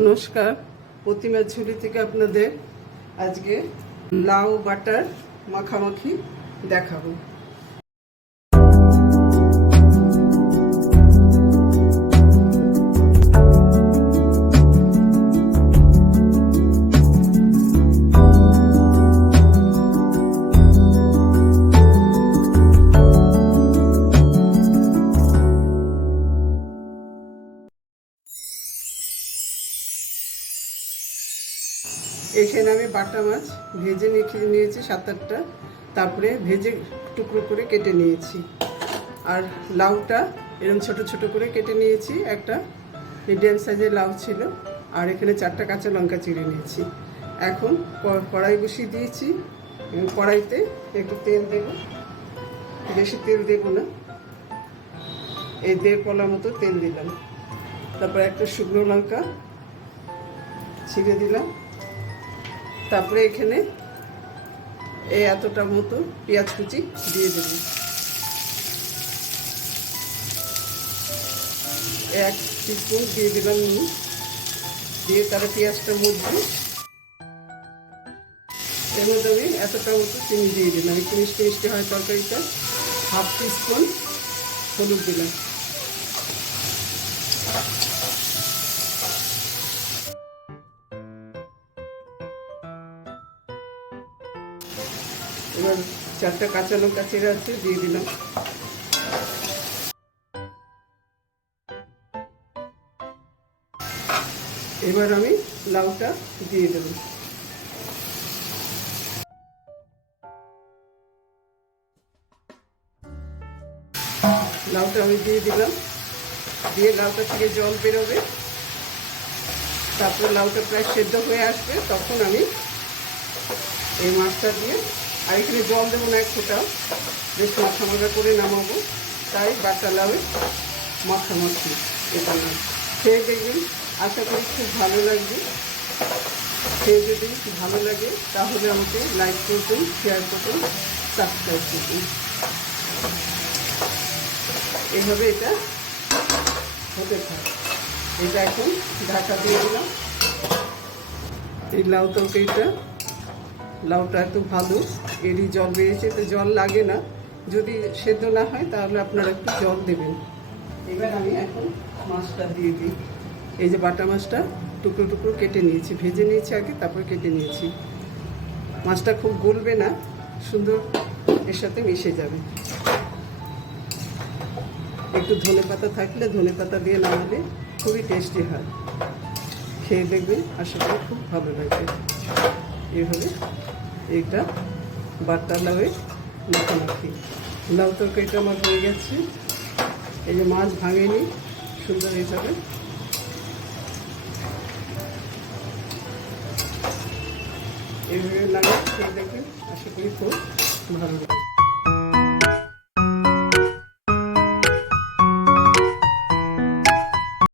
নমস্কার। প্রতিমার ঝুলি থেকে আপনাদের আজকে লাউ বাটার মাখামাখি দেখাবো। এখানে আমি বাটা মাছ ভেজে নিয়ে নিয়েছি সাত আটটা। তারপরে ভেজে টুকরো করে কেটে নিয়েছি। আর লাউটা এরকম ছোট ছোট করে কেটে নিয়েছি একটা। মিডিয়াম সাইজের লাউ ছিল। আর এখানে চারটা কাঁচা লঙ্কা চিড়ে নিয়েছি। এখন কড়াই বসিয়ে দিয়েছি। কড়াইতে একটু তেল দেব। বেশি তেল দেব না। এই দেড় কলার মতো তেল দিলাম। তারপর একটা শুকনো লঙ্কা ছিঁড়ে দিলাম। তারপরে এখানে এই এতটা মতো পেঁয়াজ কুচি দিয়ে দেব। এক টিস্পুন দিয়ে দিলাম নুন। দিয়ে তারা পেঁয়াজটা মধ্যে এর মধ্যে আমি এতটা মতো চিনি দিয়ে দিলাম। একটু মিষ্টি মিষ্টি হয় তরকারিটা। হাফ টিস্পুন হলুদ দিলাম। এবার চারটা কাঁচা লঙ্কা চিড়ে আছে, দিয়ে দিলাম। এবার আমি লাউটা দিয়ে দেব। লাউটা আমি দিয়ে দিলাম। দিয়ে লাউটা থেকে জল বেরোবে। তারপর লাউটা প্রায় সেদ্ধ হয়ে আসবে, তখন আমি এই মাছটা দিয়ে আর এখানে জল দেবো না এক ফোঁটাও বেশ মাখা মাখা করে নামাবো। তাই বাটা লাউয়ে মাখামাখি এটা না। খেয়ে দেখবেন। আশা করি খুব ভালো লাগবে। খেয়ে যদি ভালো লাগে, তাহলে আমাকে লাইক করবেন শেয়ার করবেন সাবস্ক্রাইব করবেন। এইভাবে এটা হতে থাকে। এটা এখন ঢাকা দিয়ে দিলাম। এই লাউ তরকারিটা লাউটা এত ভালো, এরই জল বেরিয়েছে, তো জল লাগে না। যদি সেদ্ধ না হয়, তাহলে আপনারা একটু জল দেবেন। এবার আমি এখন মাছটা দিয়ে দিই। এই যে বাটা মাছটা, টুকরো টুকরো কেটে নিয়েছি। ভেজে নিয়েছি আগে, তারপর কেটে নিয়েছি। মাছটা খুব গলবে না, সুন্দর এর সাথে মিশে যাবে। একটু ধনে পাতা থাকলে ধনে পাতা দিয়ে নামালে খুবই টেস্টি হয়। খেয়ে দেখবেন, আশা করি খুব ভালো লাগবে। এইভাবে এইটা বাট্টা লাউয়ে মাখামাখি লাউ তরকারিটা আমার হয়ে গেছে। এই যে মাছ ভাঙেনি, সুন্দর হিসাবে এইভাবে লাগে খেয়ে দেখবেন আশা করি খুব ভালো লাগবে